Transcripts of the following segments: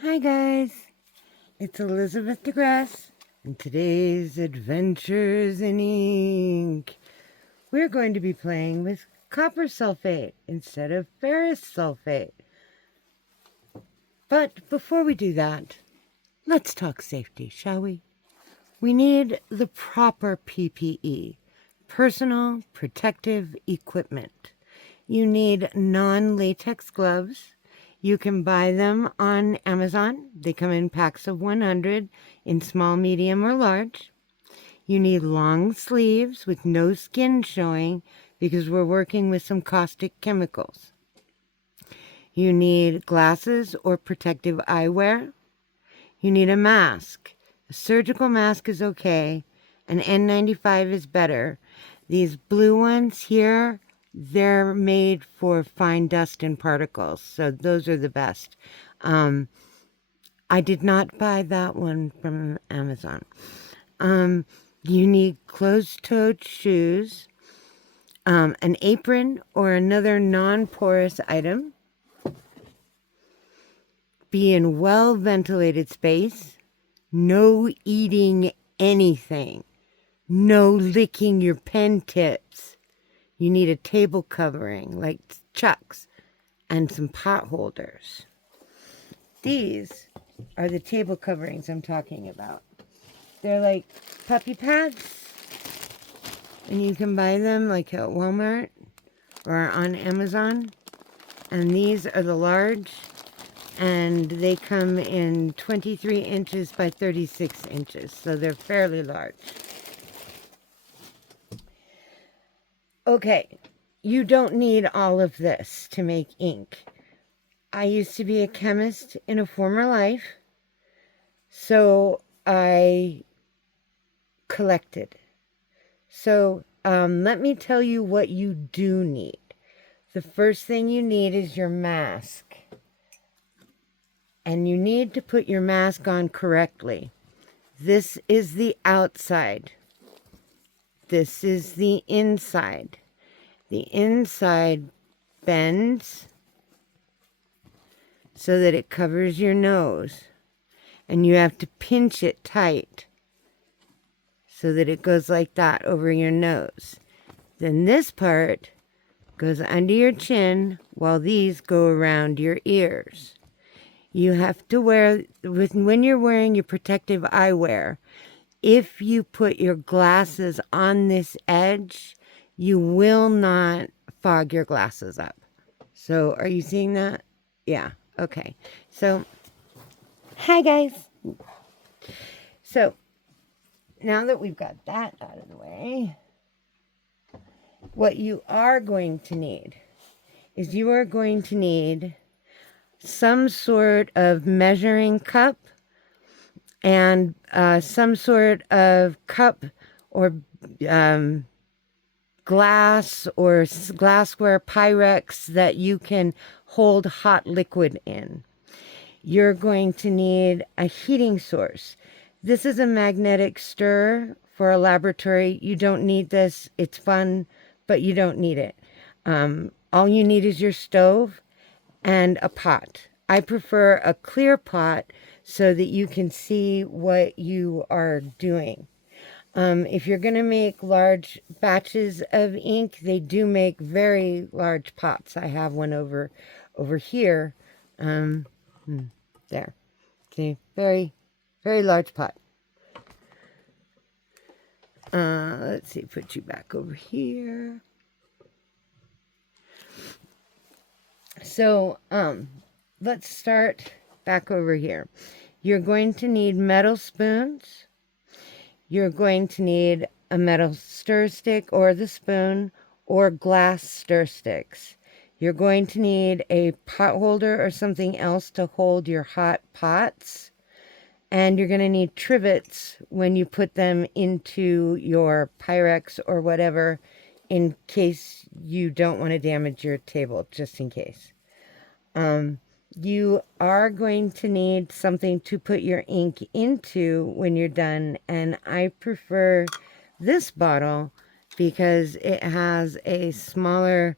Hi guys, it's Elizabeth DeGrasse, and today's Adventures in Ink. We're going to be playing with copper sulfate instead of ferrous sulfate. But before we do that, let's talk safety, shall we? We need the proper PPE, personal protective equipment. You need non-latex gloves. You can buy them on Amazon. They come in packs of 100 in small, medium, or large. You need long sleeves with no skin showing because we're working with some caustic chemicals. You need glasses or protective eyewear. You need a mask. A surgical mask is okay. An N95 is better. These blue ones here, they're made for fine dust and particles, so those are the best. I did not buy that one from Amazon. You need closed-toed shoes, an apron or another non-porous item. Be in well-ventilated space. No eating anything. No licking your pen tips. You need a table covering like chucks and some pot holders. These are the table coverings I'm talking about. They're like puppy pads, and you can buy them like at Walmart or on Amazon. And these are the large, and they come in 23 inches by 36 inches, so they're fairly large. Okay, you don't need all of this to make ink. I used to be a chemist in a former life, so I collected. So let me tell you what you do need. The first thing you need is your mask. And you need to put your mask on correctly. This is the outside. This is the inside. The inside bends so that it covers your nose. And you have to pinch it tight so that it goes like that over your nose. Then this part goes under your chin while these go around your ears. You have to wear, when you're wearing your protective eyewear, if you put your glasses on this edge, you will not fog your glasses up. So, are you seeing that? Yeah, okay. So, hi guys. So, now that we've got that out of the way, what you are going to need is you are going to need some sort of measuring cup and some sort of cup or glass or glassware Pyrex that you can hold hot liquid in. You're going to need a heating source. This is a magnetic stir for a laboratory. You don't need this. It's fun, but you don't need it. All you need is your stove and a pot. I prefer a clear pot so that you can see what you are doing. If you're going to make large batches of ink, they do make very large pots. I have one over here. There. See, very, very large pot. Let's see, put you back over here. So, let's start back over here. You're going to need metal spoons. You're going to need a metal stir stick or the spoon or glass stir sticks. You're going to need a pot holder or something else to hold your hot pots. And you're going to need trivets when you put them into your Pyrex or whatever, in case you don't want to damage your table, just in case. You are going to need something to put your ink into when you're done, and I prefer this bottle because it has a smaller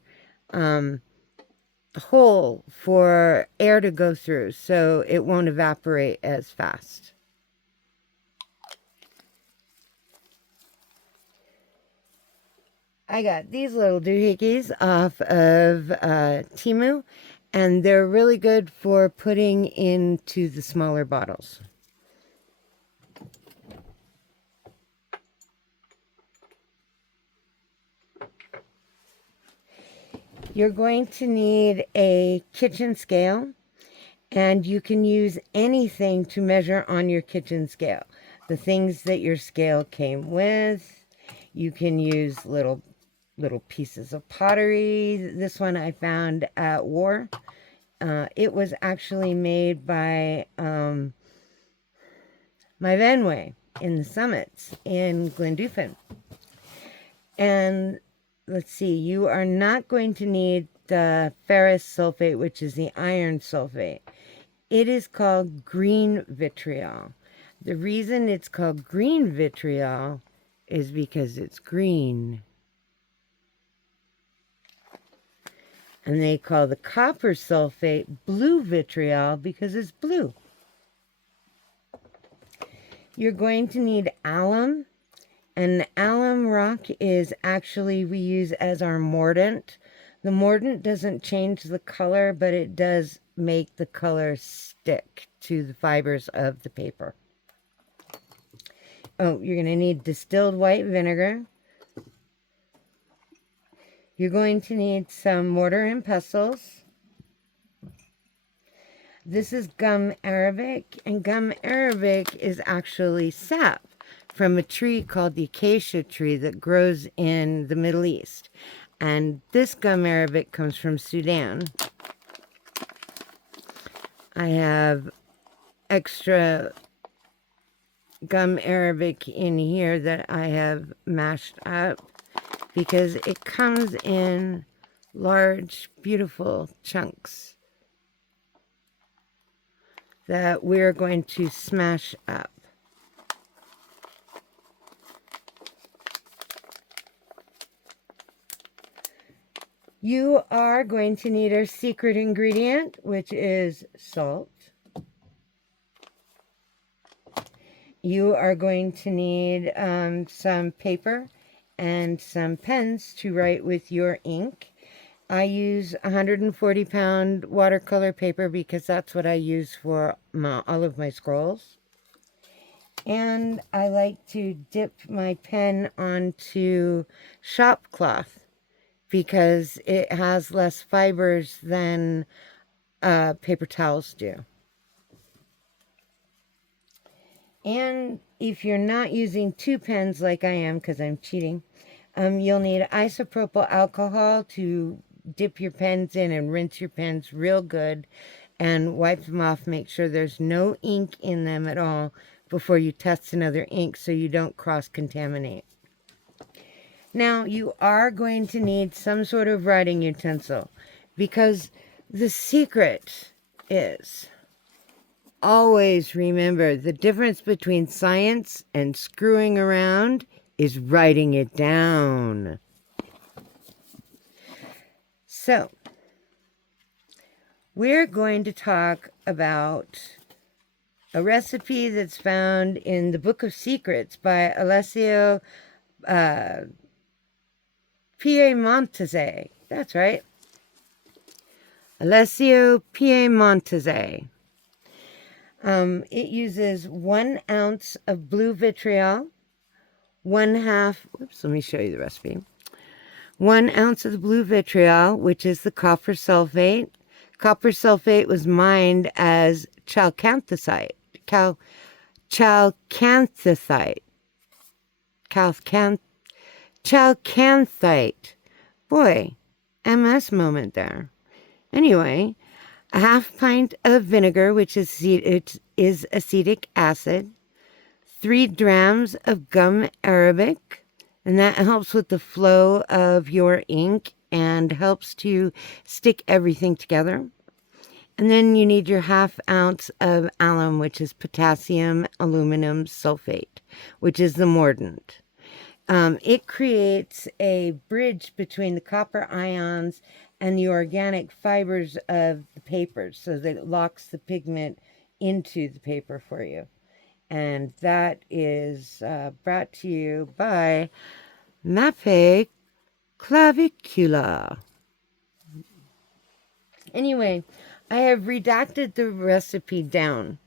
hole for air to go through, so it won't evaporate as fast. I got these little doohickeys off of Temu, and they're really good for putting into the smaller bottles. You're going to need a kitchen scale, and you can use anything to measure on your kitchen scale. The things that your scale came with. You can use little pieces of pottery. This one I found at War. It was actually made by my Venway in the Summits in Glendoofin. And let's see, you are not going to need the ferrous sulfate, which is the iron sulfate. It is called green vitriol. The reason it's called green vitriol is because it's green. And they call the copper sulfate blue vitriol because it's blue. You're going to need alum. And alum rock is actually we use as our mordant. The mordant doesn't change the color, but it does make the color stick to the fibers of the paper. Oh, you're going to need distilled white vinegar. You're going to need some mortar and pestles. This is gum arabic, and gum arabic is actually sap from a tree called the acacia tree that grows in the Middle East. And this gum arabic comes from Sudan. I have extra gum arabic in here that I have mashed up because it comes in large, beautiful chunks that we're going to smash up. You are going to need our secret ingredient, which is salt. You are going to need some paper and some pens to write with your ink. I use 140-pound watercolor paper because that's what I use for all of my scrolls. And I like to dip my pen onto shop cloth because it has less fibers than paper towels do. And if you're not using two pens like I am, because I'm cheating, you'll need isopropyl alcohol to dip your pens in and rinse your pens real good and wipe them off. Make sure there's no ink in them at all before you test another ink so you don't cross-contaminate. Now, you are going to need some sort of writing utensil because the secret is always remember the difference between science and screwing around is writing it down. So, we're going to talk about a recipe that's found in the Book of Secrets by Alessio Piemontese. That's right. Alessio Piemontese. It uses 1 ounce of blue vitriol, 1/2, oops, let me show you the recipe. 1 ounce of the blue vitriol, which is the copper sulfate. Copper sulfate was mined as chalcanthite. Chalcanthite. Boy, MS moment there. Anyway, a 1/2 pint of vinegar, which is acetic acid, 3 drams of gum arabic, and that helps with the flow of your ink and helps to stick everything together. And then you need your 1/2 ounce of alum, which is potassium aluminum sulfate, which is the mordant. It creates a bridge between the copper ions and the organic fibers of the paper so that it locks the pigment into the paper for you. And that is brought to you by Mappe Clavicula. Anyway, I have redacted the recipe down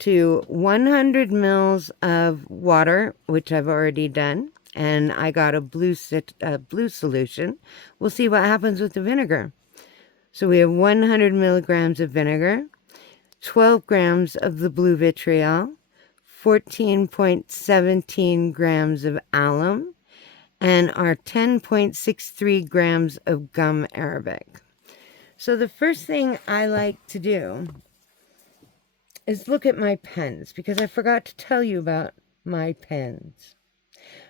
to 100 mils of water, which I've already done, and I got a blue solution. We'll see what happens with the vinegar. So we have 100 milligrams of vinegar, 12 grams of the blue vitriol, 14.17 grams of alum, and our 10.63 grams of gum arabic. So the first thing I like to do is look at my pens, because I forgot to tell you about my pens.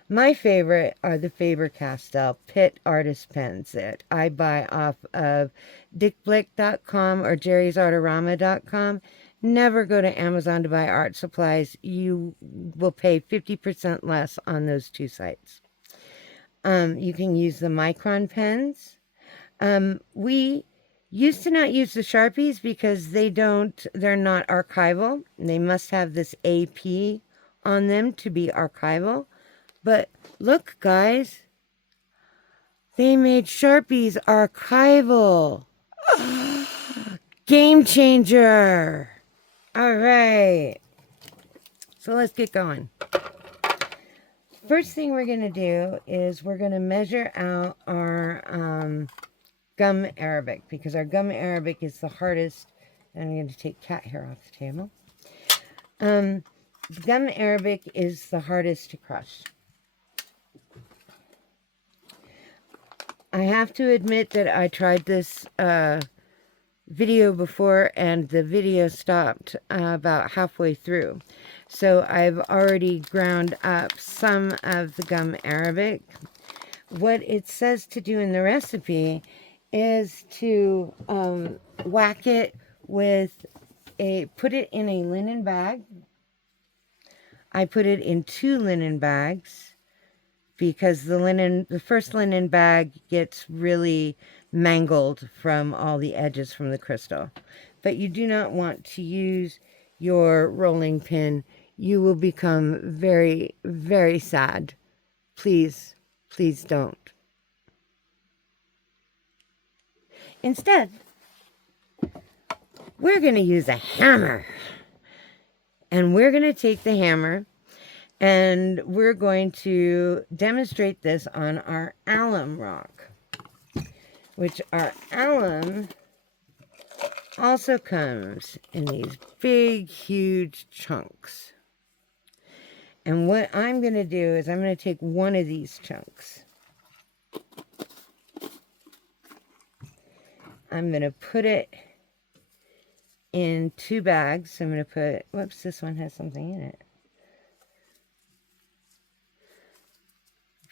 My favorite are the Faber-Castell Pitt Artist pens that I buy off of dickblick.com or jerrysartorama.com. Never go to Amazon to buy art supplies. You will pay 50% less on those two sites. You can use the Micron pens. We used to not use the Sharpies because they're not archival. They must have this AP on them to be archival. But look, guys, they made Sharpies archival. Game changer. All right. So let's get going. First thing we're going to do is we're going to measure out our gum arabic, because our gum arabic is the hardest. And I'm going to take cat hair off the table. Gum arabic is the hardest to crush. I have to admit that I tried this video before and the video stopped about halfway through. So I've already ground up some of the gum arabic. What it says to do in the recipe is to whack it with put it in a linen bag. I put it in 2 linen bags, because the first linen bag gets really mangled from all the edges from the crystal. But you do not want to use your rolling pin. You will become very, very sad. Please, please don't. Instead, we're going to use a hammer. And we're going to take the hammer and we're going to demonstrate this on our alum rock, which our alum also comes in these big, huge chunks. And what I'm going to do is I'm going to take one of these chunks. I'm going to put it in 2 bags. I'm going to put, whoops, this one has something in it.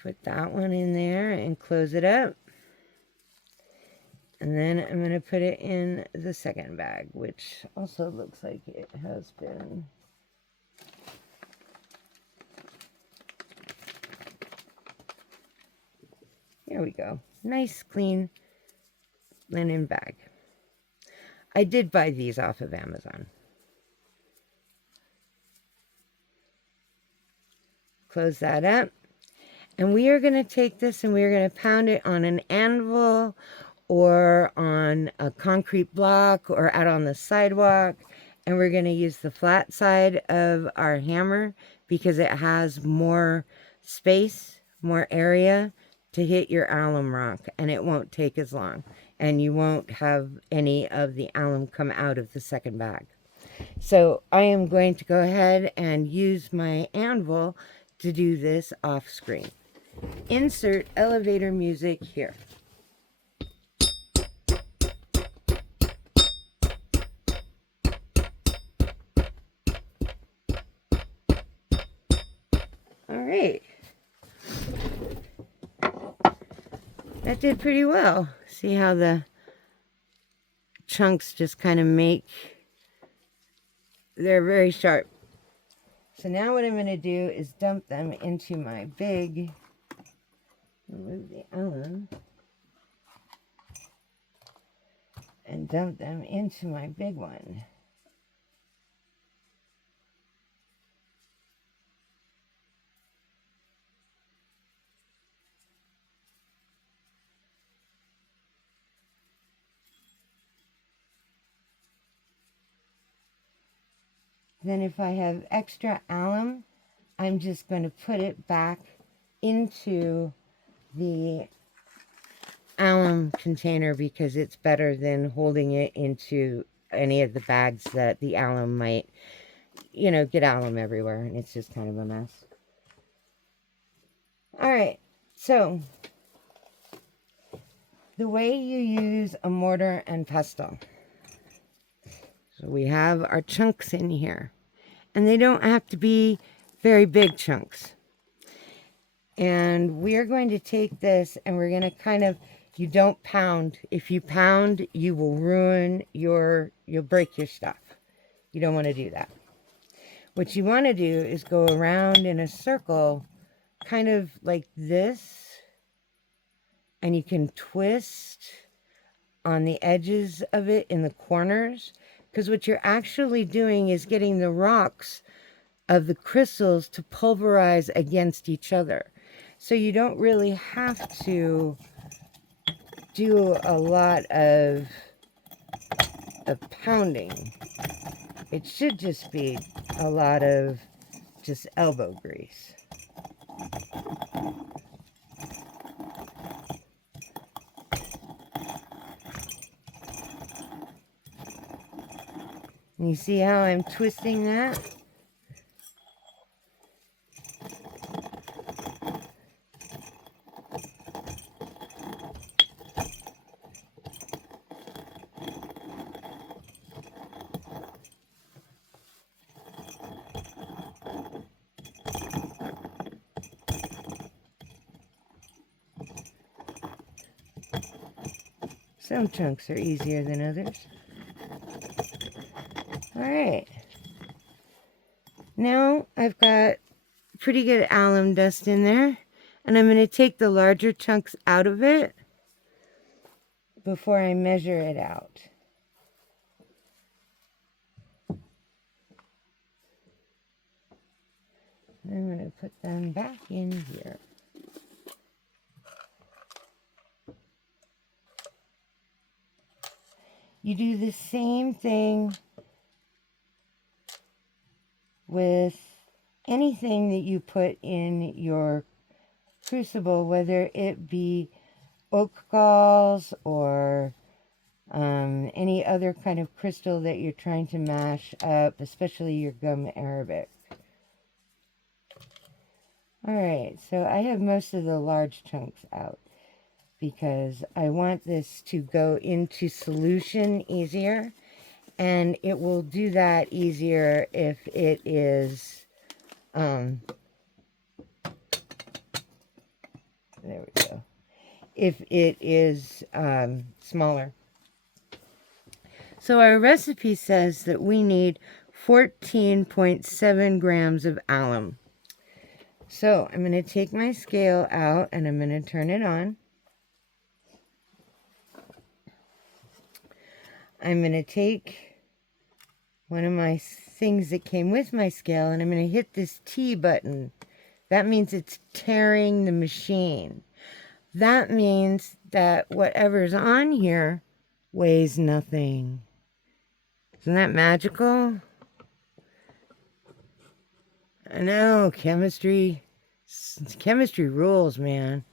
Put that one in there and close it up. And then I'm going to put it in the second bag, which also looks like it has been... Here we go. Nice, clean linen bag. I did buy these off of Amazon. Close that up. And we are going to take this and we are going to pound it on an anvil or on a concrete block or out on the sidewalk. And we're going to use the flat side of our hammer because it has more space, more area to hit your alum rock. And it won't take as long. And you won't have any of the alum come out of the second bag. So I am going to go ahead and use my anvil to do this off screen. Insert elevator music here. All right. That did pretty well. See how the chunks just kind of make, they're very sharp. So now what I'm going to do is dump them into my big, remove the alum. and dump them into my big one. Then if I have extra alum, I'm just going to put it back into the alum container because it's better than holding it into any of the bags that the alum might, you know, get alum everywhere and it's just kind of a mess. Alright, so the way you use a mortar and pestle. So we have our chunks in here. And they don't have to be very big chunks. And we're going to take this and we're going to kind of, you don't pound. If you pound, you will ruin you'll break your stuff. You don't want to do that. What you want to do is go around in a circle, kind of like this. And you can twist on the edges of it in the corners. Because what you're actually doing is getting the rocks of the crystals to pulverize against each other. So you don't really have to do a lot of pounding. It should just be a lot of just elbow grease. And you see how I'm twisting that? Some chunks are easier than others. Alright. Now I've got pretty good alum dust in there. And I'm going to take the larger chunks out of it before I measure it out. I'm going to put them back in here. You do the same thing with anything that you put in your crucible, whether it be oak galls or any other kind of crystal that you're trying to mash up, especially your gum arabic. Alright, so I have most of the large chunks out because I want this to go into solution easier, and it will do that easier if it is, there we go, if it is smaller. So our recipe says that we need 14.7 grams of alum. So I'm going to take my scale out and I'm going to turn it on. I'm going to take one of my things that came with my scale and I'm going to hit this T button. That means it's tearing the machine. That means that whatever's on here weighs nothing. Isn't that magical? I know, chemistry rules, man.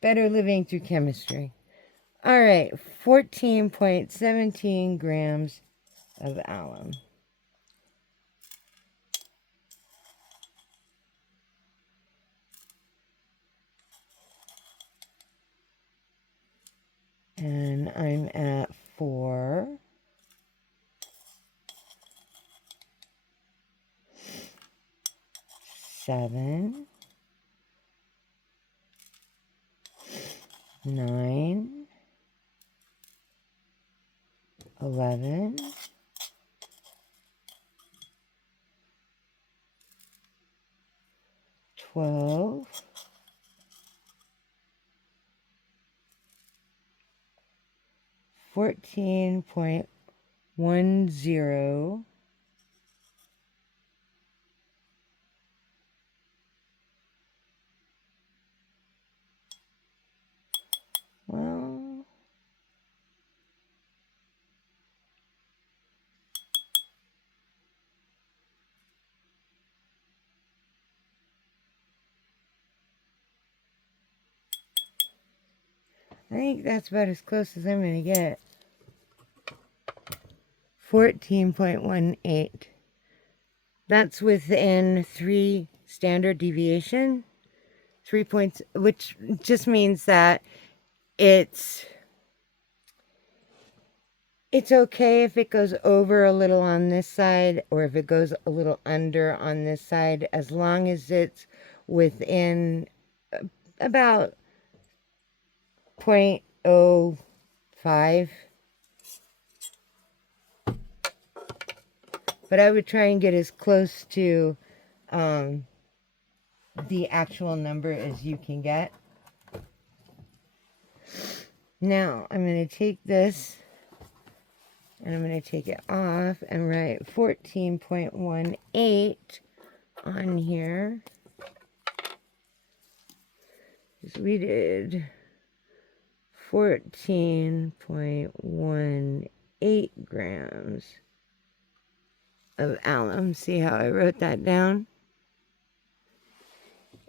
Better living through chemistry. All right, 14.17 grams of alum. And I'm at 4. 7, 9, 11, 12, 14, 14.10. Well, I think that's about as close as I'm going to get. 14.18. That's within 3 standard deviation. 3 points, which just means that it's okay if it goes over a little on this side or if it goes a little under on this side, as long as it's within about 0.05. But I would try and get as close to the actual number as you can get. Now, I'm going to take this and I'm going to take it off and write 14.18 on here. Because we did 14.18 grams of alum. See how I wrote that down?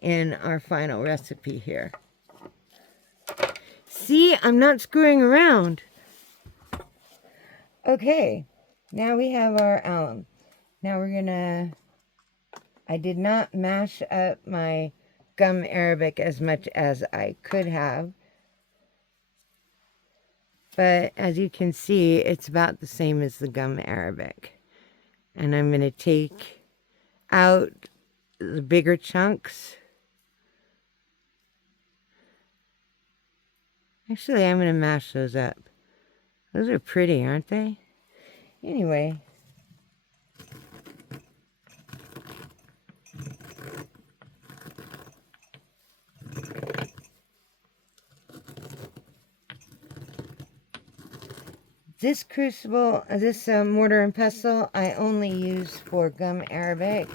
In our final recipe here. See, I'm not screwing around. Okay, now we have our alum. Now we're gonna, I did not mash up my gum arabic as much as I could have. But as you can see, it's about the same as the gum arabic. And I'm gonna take out the bigger chunks. Actually, I'm gonna mash those up. Those are pretty, aren't they? Anyway. This crucible, this mortar and pestle, I only use for gum arabic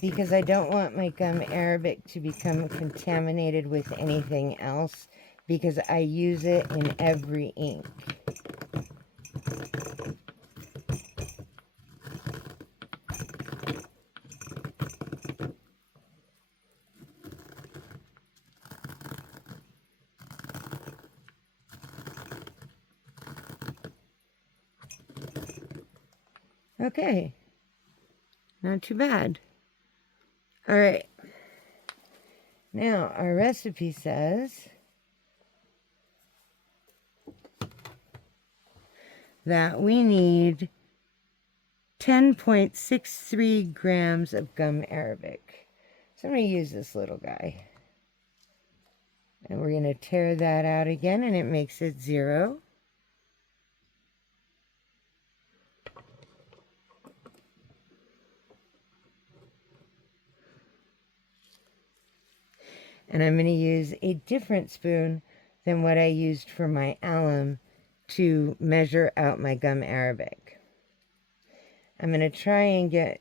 because I don't want my gum arabic to become contaminated with anything else because I use it in every ink. Okay, not too bad. All right, now our recipe says that we need 10.63 grams of gum arabic. So I'm going to use this little guy. And we're going to tear that out again, and it makes it 0. And I'm going to use a different spoon than what I used for my alum to measure out my gum arabic. I'm going to try and get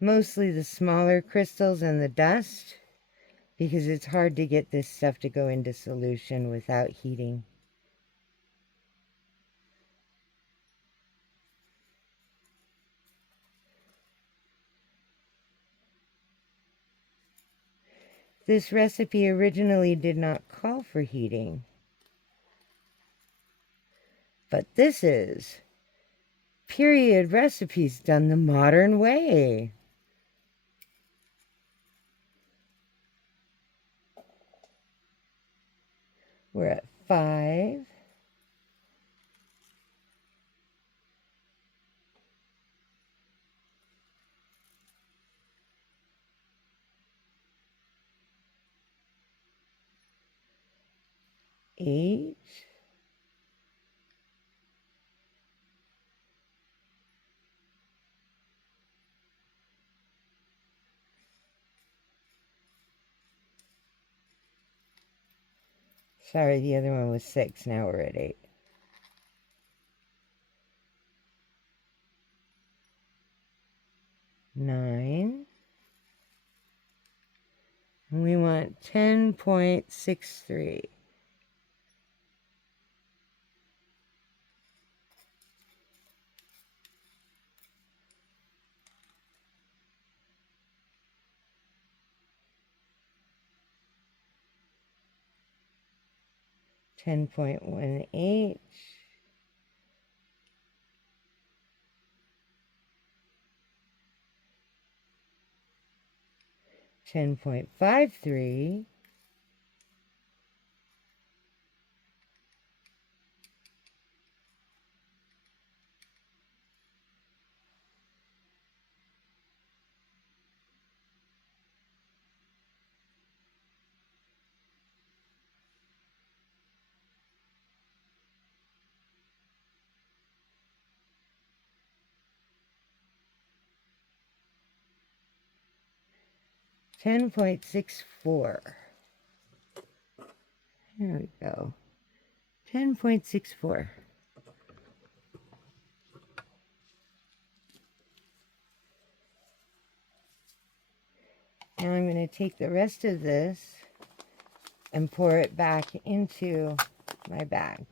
mostly the smaller crystals and the dust because it's hard to get this stuff to go into solution without heating. This recipe originally did not call for heating, but this is period recipes done the modern way. We're at 5. Eight. Sorry, the other one was 6. Now we're at 8. 9. And we want 10.63. .18. 10.53. 10.64. There we go. 10.64. Now I'm going to take the rest of this and pour it back into my bag.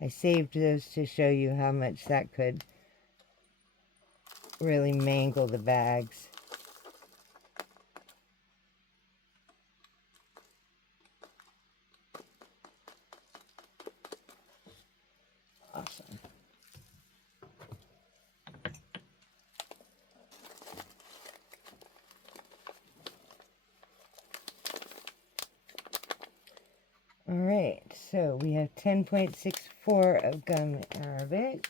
I saved those to show you how much that could really mangle the bags. Awesome. All right, so we have 10.64 of gum arabic.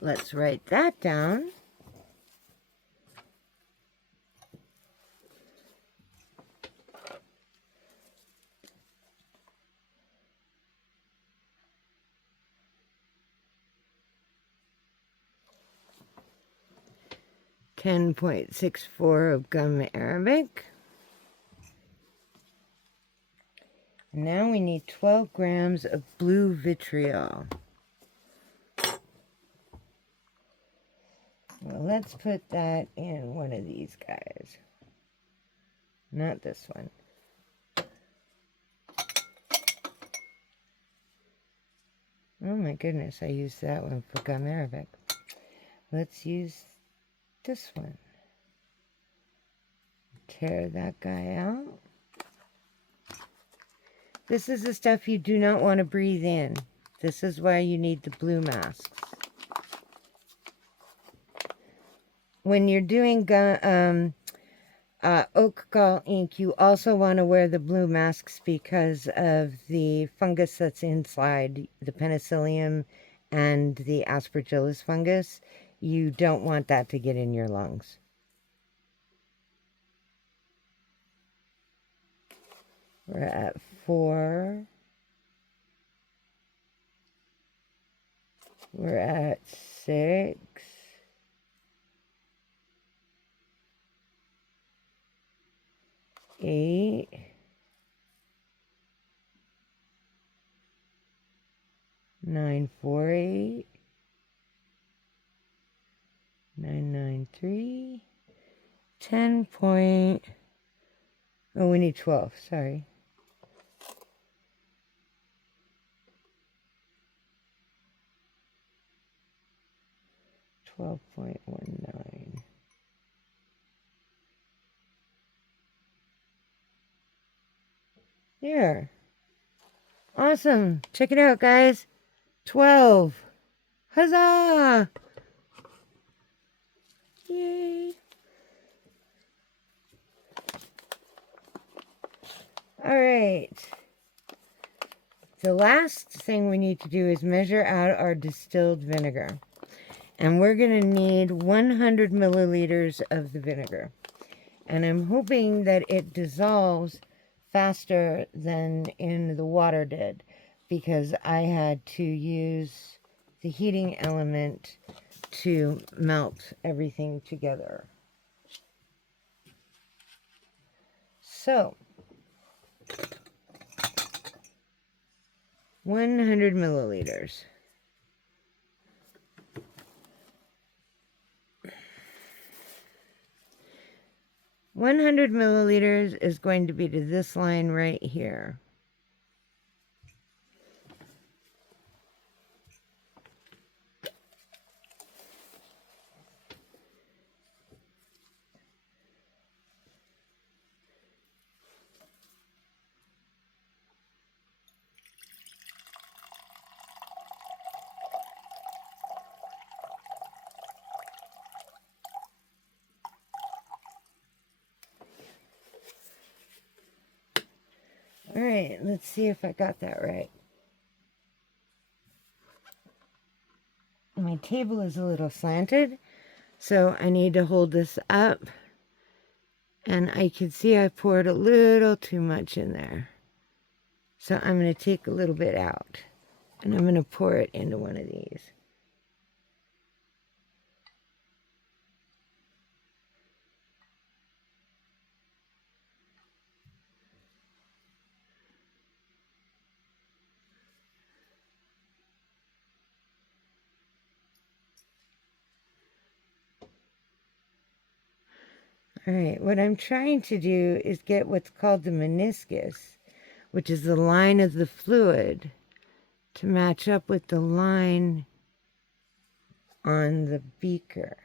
Let's write that down. .64 of gum arabic. Now we need 12 grams of blue vitriol. Well, let's put that in one of these guys. Not this one. Oh my goodness, I used that one for gum arabic. Let's use this one. Tear that guy out. This is the stuff you do not want to breathe in. This is why you need the blue masks. When you're doing oak gall ink, you also want to wear the blue masks because of the fungus that's inside, the penicillium and the aspergillus fungus. You don't want that to get in your lungs. We're at 4. We're at 6. 8. 948. 993. 10 point. Oh, we need 12. Sorry. 12.19. There. Awesome. Check it out, guys. 12. Huzzah! Yay. All right. The last thing we need to do is measure out our distilled vinegar. And we're going to need 100 milliliters of the vinegar. And I'm hoping that it dissolves faster than in the water did, because I had to use the heating element to melt everything together. So 100 milliliters. "100 milliliters is going to be to this line right here. All right, let's see if I got that right. My table is a little slanted, so I need to hold this up. And I can see I poured a little too much in there. So I'm going to take a little bit out, and I'm going to pour it into one of these. All right, what I'm trying to do is get what's called the meniscus, which is the line of the fluid, to match up with the line on the beaker.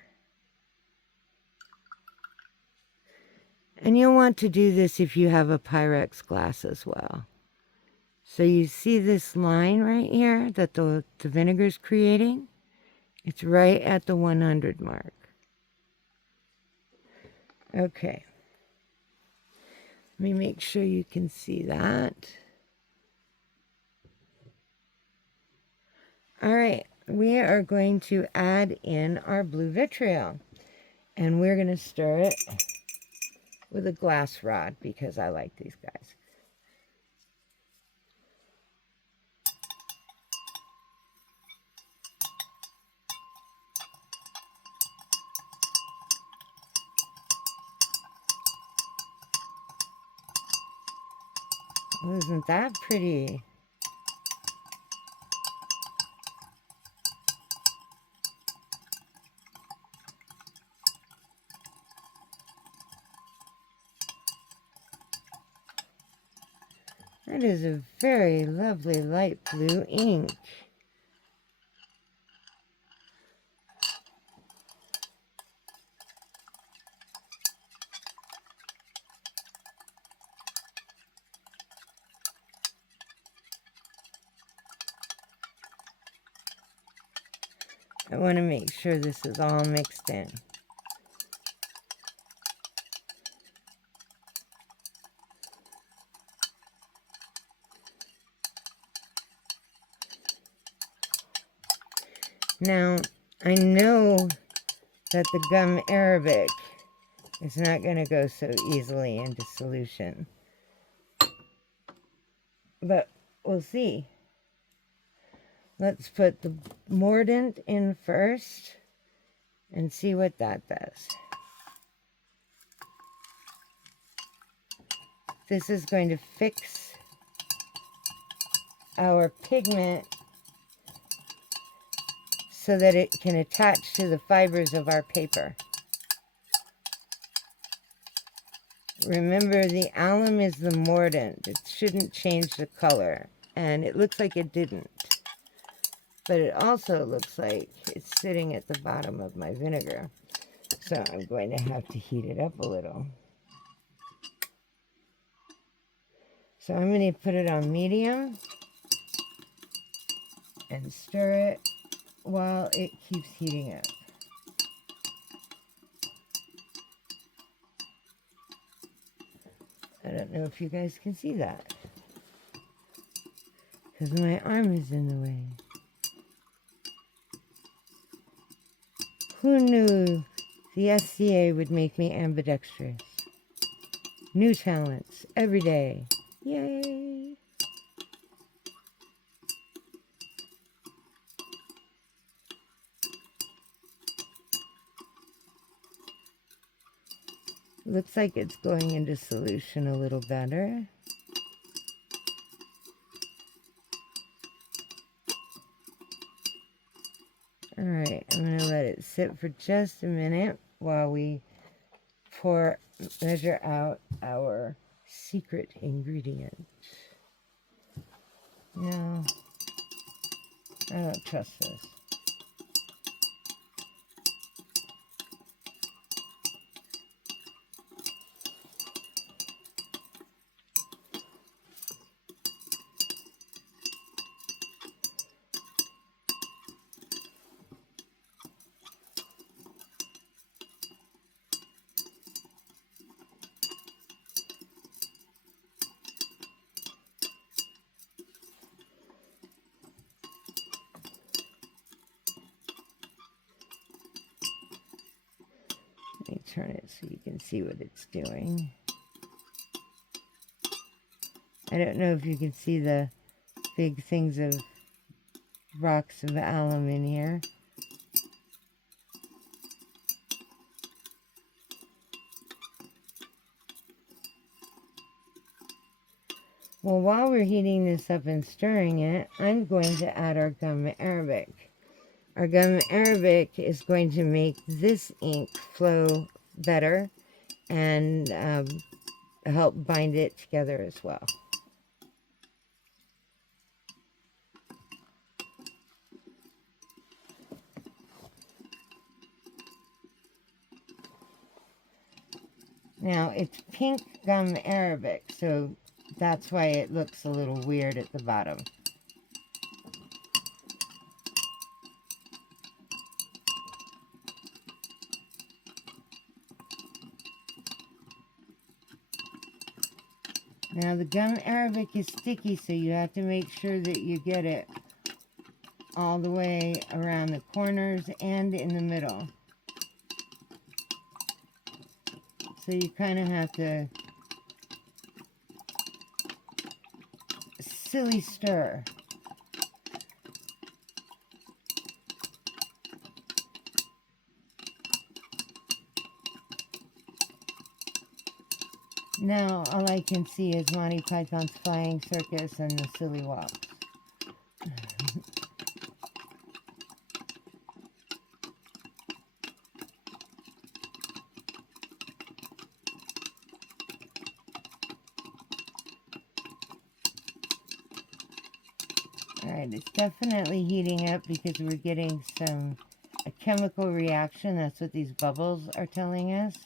And you'll want to do this if you have a Pyrex glass as well. So you see this line right here that the vinegar is creating? It's right at the 100 mark. Okay. Let me make sure you can see that. All right, we are going to add in our blue vitriol. And we're going to stir it with a glass rod because I like these guys. Isn't that pretty? That is a very lovely light blue ink. I want to make sure this is all mixed in. Now, I know that the gum arabic is not going to go so easily into solution, but we'll see. Let's put the mordant in first and see what that does. This is going to fix our pigment so that it can attach to the fibers of our paper. Remember, the alum is the mordant. It shouldn't change the color, and it looks like it didn't. But it also looks like it's sitting at the bottom of my vinegar. So I'm going to have to heat it up a little. So I'm going to put it on medium and stir it while it keeps heating up. I don't know if you guys can see that, because my arm is in the way. Who knew the SCA would make me ambidextrous? New talents every day. Yay! Looks like it's going into solution a little better. Alright, I'm going to let it sit for just a minute while we measure out our secret ingredient. No, I don't trust this. Let me turn it so you can see what it's doing. I don't know if you can see the big things of rocks of alum in here. Well, while we're heating this up and stirring it, I'm going to add our gum arabic. Our gum arabic is going to make this ink flow better and help bind it together as well. Now, it's pink gum arabic, so that's why it looks a little weird at the bottom. Now, the gum arabic is sticky, so you have to make sure that you get it all the way around the corners and in the middle. So you kind of have to silly stir. Now, all I can see is Monty Python's Flying Circus and the silly walks. Alright, it's definitely heating up because we're getting a chemical reaction. That's what these bubbles are telling us.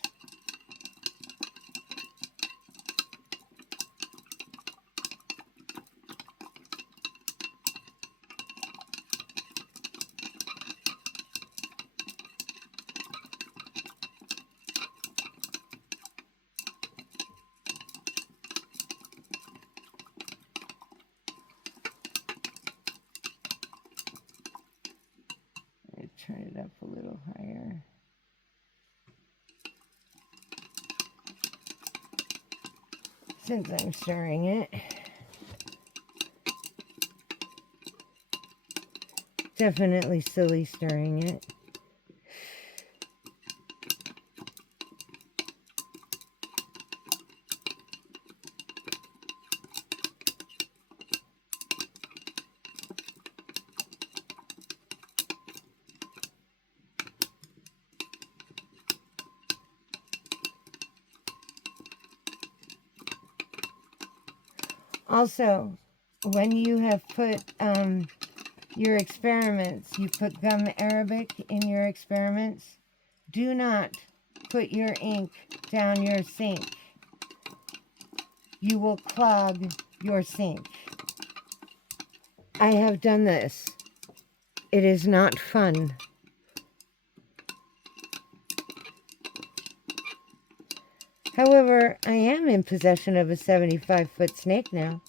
Turn it up a little higher. Since I'm stirring it, definitely silly stirring it. Also, when you have put your experiments, you put gum arabic in your experiments, do not put your ink down your sink. You will clog your sink. I have done this. It is not fun. However, I am in possession of a 75-foot snake now.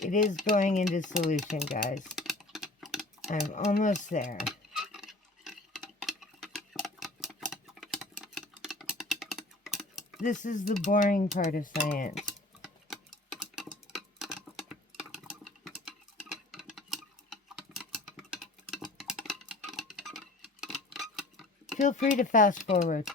It is going into solution, guys. I'm almost there. This is the boring part of science. Feel free to fast forward.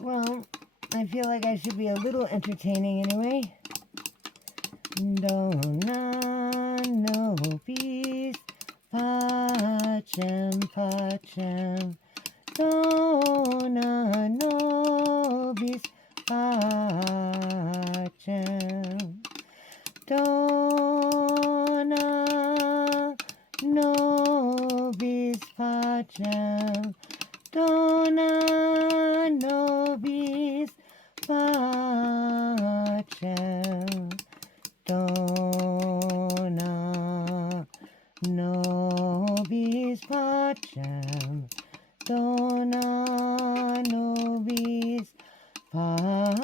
Well, I feel like I should be a little entertaining anyway. Dona nobis pacem pacem. Dona nobis pacem. Dona nobis pacem. Dona nobis pacem. Dona nobis pacem. Dona nobis pacem.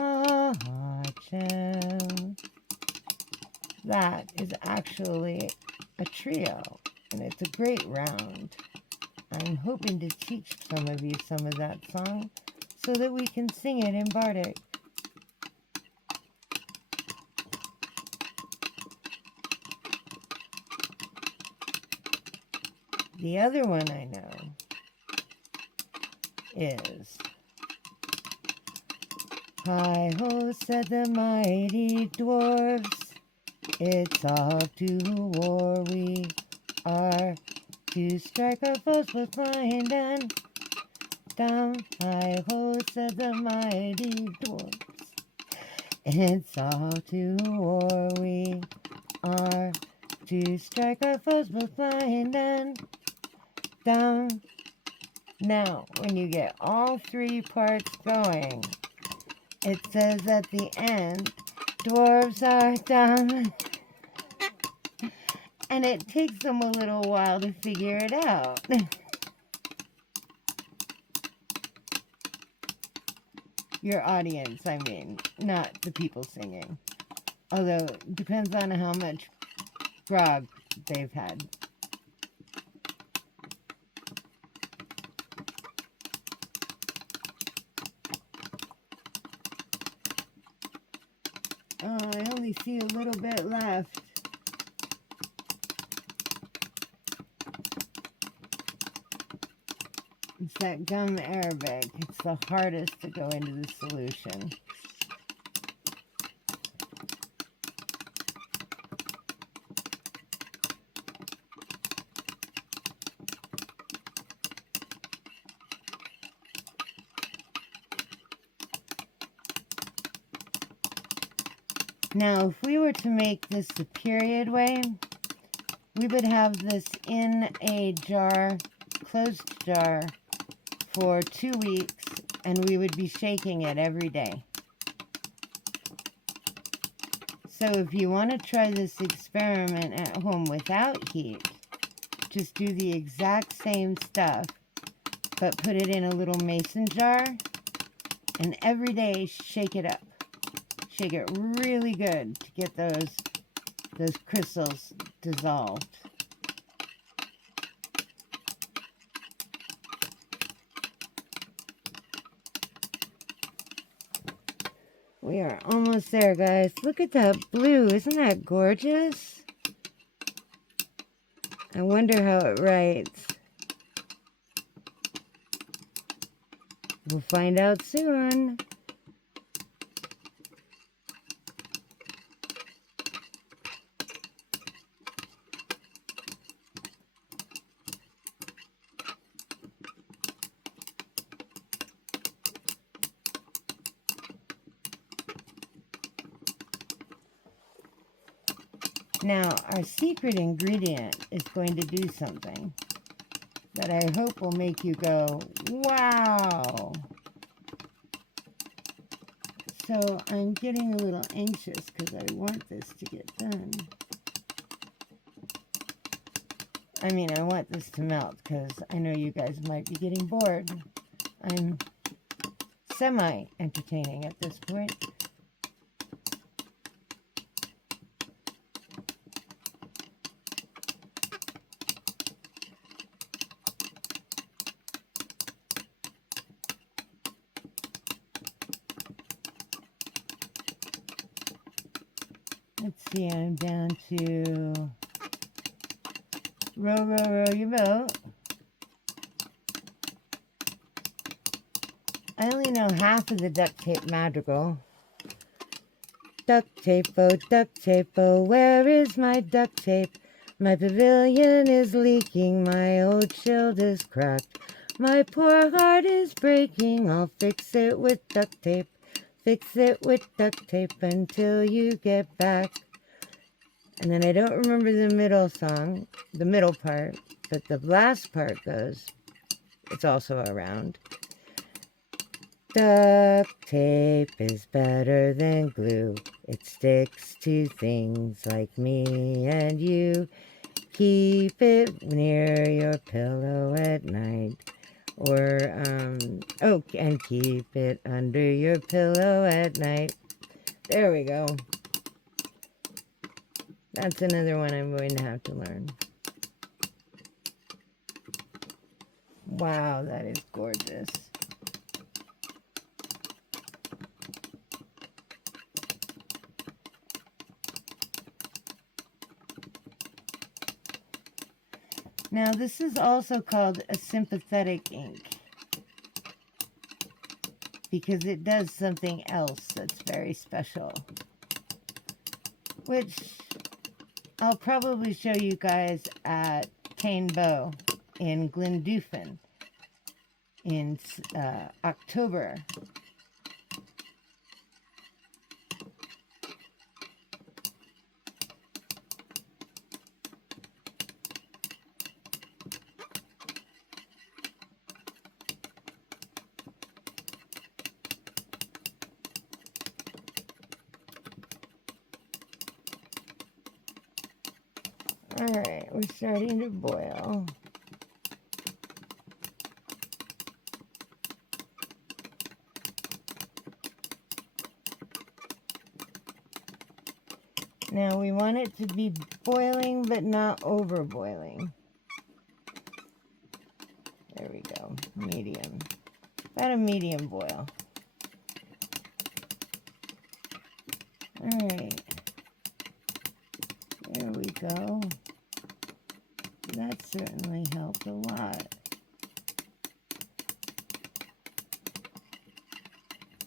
That is actually a trio, and it's a great round. I'm hoping to teach some of you some of that song so that we can sing it in Bardic. The other one I know is Hi-ho, said the mighty dwarves, it's off to war we are, to strike our foes with blind and down. Hi-ho, said the mighty dwarves, it's off to war we are, to strike our foes with blind and down. Now, when you get all three parts going, it says at the end, dwarves are down. And it takes them a little while to figure it out. Your audience, I mean, not the people singing. Although, it depends on how much grog they've had. Oh, I only see a little bit left. It's that gum Arabic. It's the hardest to go into the solution. Now, if we were to make this the period way, we would have this in a jar, closed jar, for 2 weeks, and we would be shaking it every day. So if you want to try this experiment at home without heat, just do the exact same stuff, but put it in a little mason jar, and every day shake it up. Shake it really good to get those crystals dissolved. We are almost there, guys. Look at that blue. Isn't that gorgeous? I wonder how it writes. We'll find out soon. Now, our secret ingredient is going to do something that I hope will make you go, wow! So I'm getting a little anxious because I want this to get done. I mean, I want this to melt because I know you guys might be getting bored. I'm semi-entertaining at this point. Let's see, I'm down to row, row, row your boat. I only know half of the duct tape madrigal. Duct tape, oh, where is my duct tape? My pavilion is leaking, my old shield is cracked. My poor heart is breaking, I'll fix it with duct tape. Fix it with duct tape until you get back. And then I don't remember the middle song, the middle part, but the last part goes, it's also around. Duct tape is better than glue. It sticks to things like me and you. Keep it near your pillow at night. Or, and keep it under your pillow at night. There we go. That's another one I'm going to have to learn. Wow, that is gorgeous. Now, this is also called a sympathetic ink because it does something else that's very special, which I'll probably show you guys at Cane Bow in Glendoofin in October. Alright, we're starting to boil. Now we want it to be boiling but not over boiling. There we go, medium. About a medium boil. Alright, there we go. That certainly helped a lot.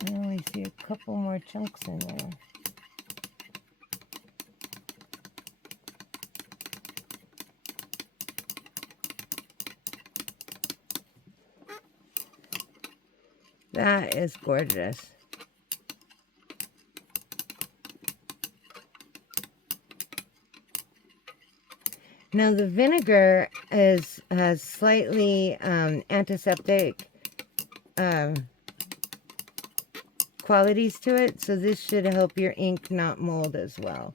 I only see a couple more chunks in there. That is gorgeous. Now the vinegar has slightly antiseptic qualities to it, so this should help your ink not mold as well.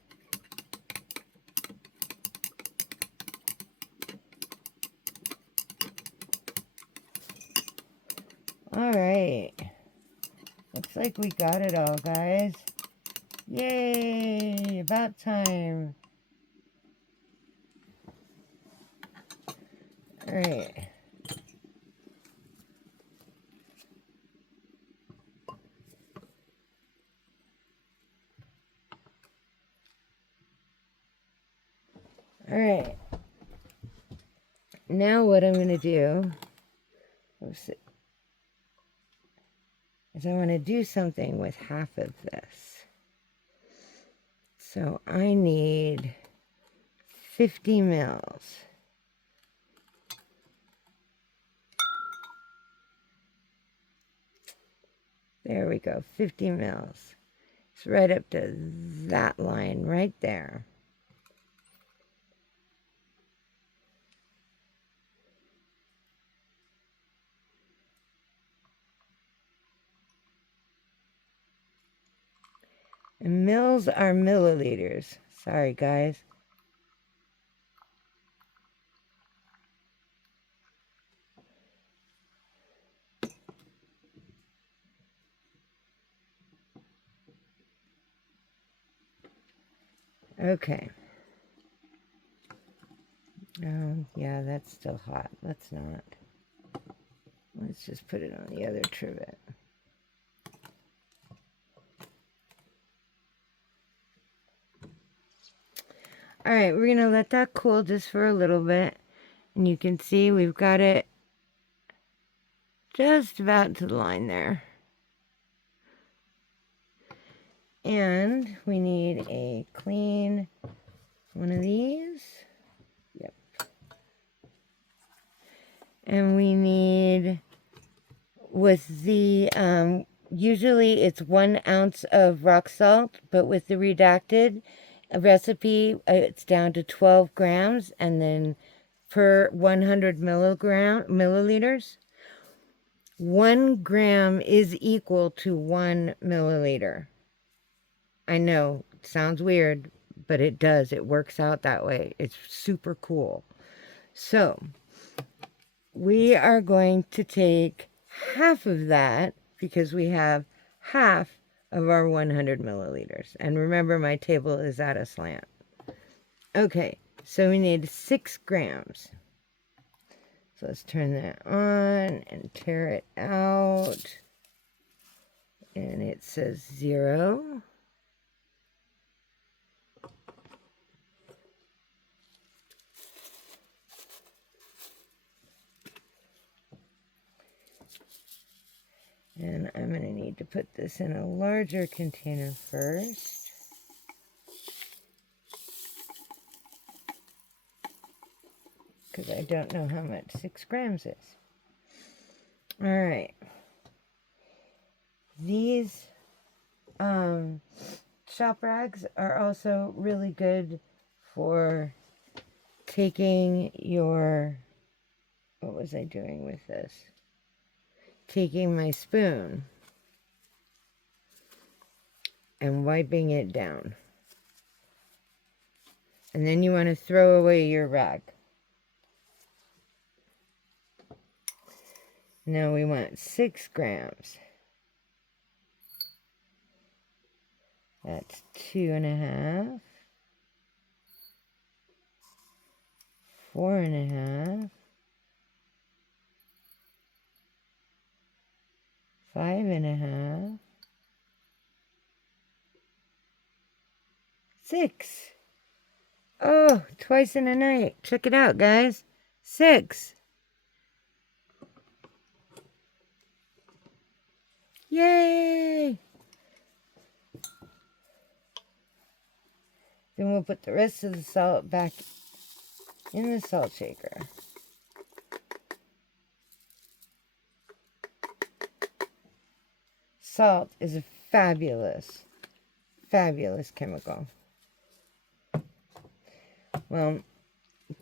Alright, looks like we got it all, guys. Yay, about time. Alright. Alright. now what I'm going to do is I want to do something with half of this. So I need 50 mils. There we go, 50 mils. It's right up to that line right there. And mils are milliliters. Sorry, guys. Okay. Oh, yeah, that's still hot. Let's not. Let's just put it on the other trivet. All right, we're going to let that cool just for a little bit. And you can see we've got it just about to the line there. And we need a clean one of these. Yep. And we need, with the, usually it's 1 ounce of rock salt, but with the redacted recipe, it's down to 12 grams, and then per 100 milliliters, 1 gram is equal to 1 milliliter. I know, it sounds weird, but it does. It works out that way. It's super cool. So, we are going to take half of that, because we have half of our 100 milliliters. And remember, my table is at a slant. Okay, so we need 6 grams. So let's turn that on and tear it out. And it says 0. And I'm going to need to put this in a larger container first. Because I don't know how much 6 grams is. All right. These shop rags are also really good for taking your, what was I doing with this? Taking my spoon and wiping it down. And then you want to throw away your rag. Now we want 6 grams. That's 2.5, 4.5, 5.5, 6. Oh, twice in a night. Check it out, guys. 6. Yay! Then we'll put the rest of the salt back in the salt shaker. Salt is a fabulous, fabulous chemical. Well,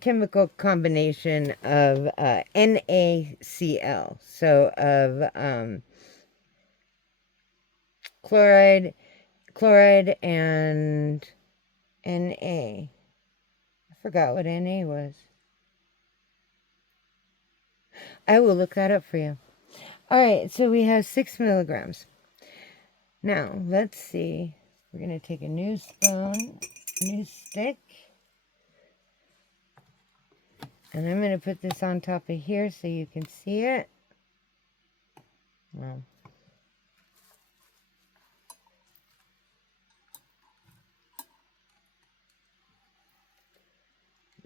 chemical combination of NaCl, so of chloride and Na. I forgot what Na was. I will look that up for you. All right, so we have 6 milligrams. Now, let's see. We're going to take a new spoon, new stick. And I'm going to put this on top of here so you can see it. Well,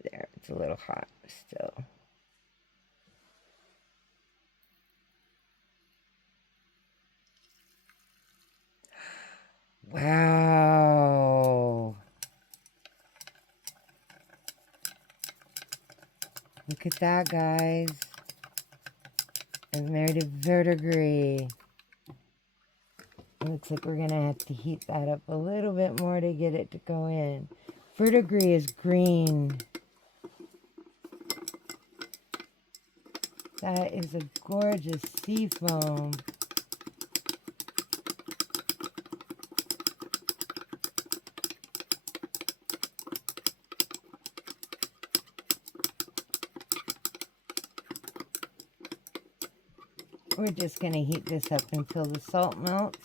there, it's a little hot still. Wow. Look at that, guys. I've made a verdigris. Looks like we're going to have to heat that up a little bit more to get it to go in. Verdigris is green. That is a gorgeous sea foam. We're just going to heat this up until the salt melts.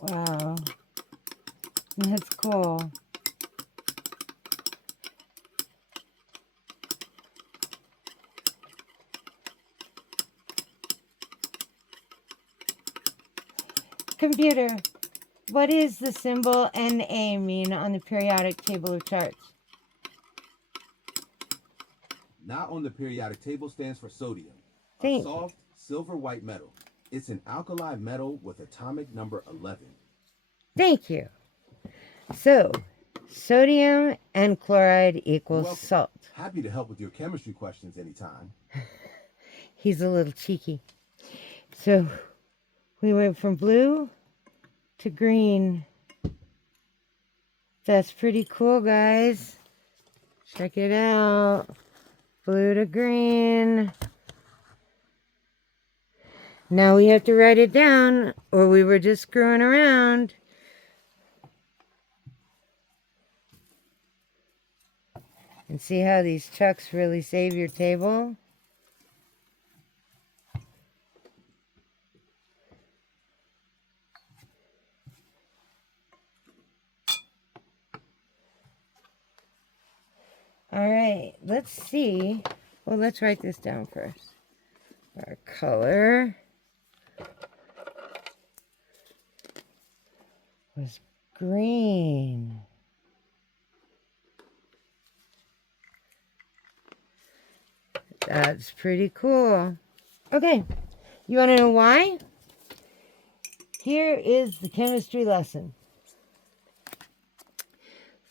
Wow, that's cool. Computer, what does the symbol Na mean on the periodic table of charts? Na on the periodic table stands for sodium, Thank a soft silver white metal. It's an alkali metal with atomic number 11. Thank you. So, sodium and chloride equals salt. Happy to help with your chemistry questions anytime. He's a little cheeky. So, we went from blue to green. That's pretty cool, guys. Check it out. Blue to green. Now we have to write it down, or we were just screwing around. And see how these chucks really save your table? All right, let's see. Well, let's write this down first. Our color was green. That's pretty cool. Okay, you want to know why? Here is the chemistry lesson.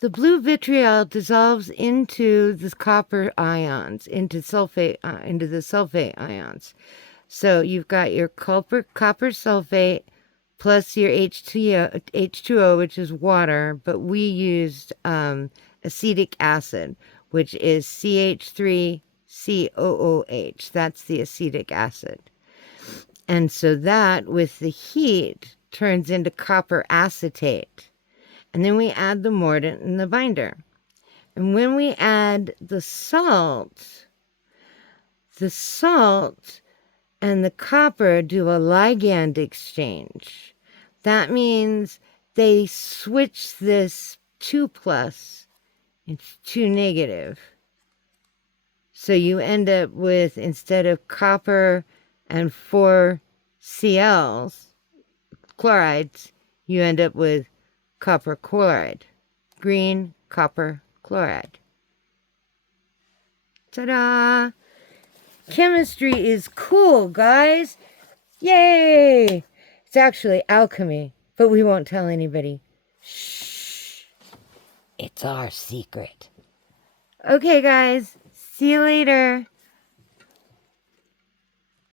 The blue vitriol dissolves into the copper ions, into the sulfate ions. So you've got your copper sulfate plus your H2O, which is water, but we used acetic acid, which is CH3COOH. That's the acetic acid. And so that, with the heat, turns into copper acetate. And then we add the mordant and the binder. And when we add the salt and the copper do a ligand exchange. That means they switch this 2+ into 2-. So you end up with, instead of copper and 4 Cl's, chlorides, you end up with copper chloride. Green copper chloride. Ta-da! Chemistry is cool, guys. Yay! It's actually alchemy, but we won't tell anybody. Shh. It's our secret. Okay, guys. See you later.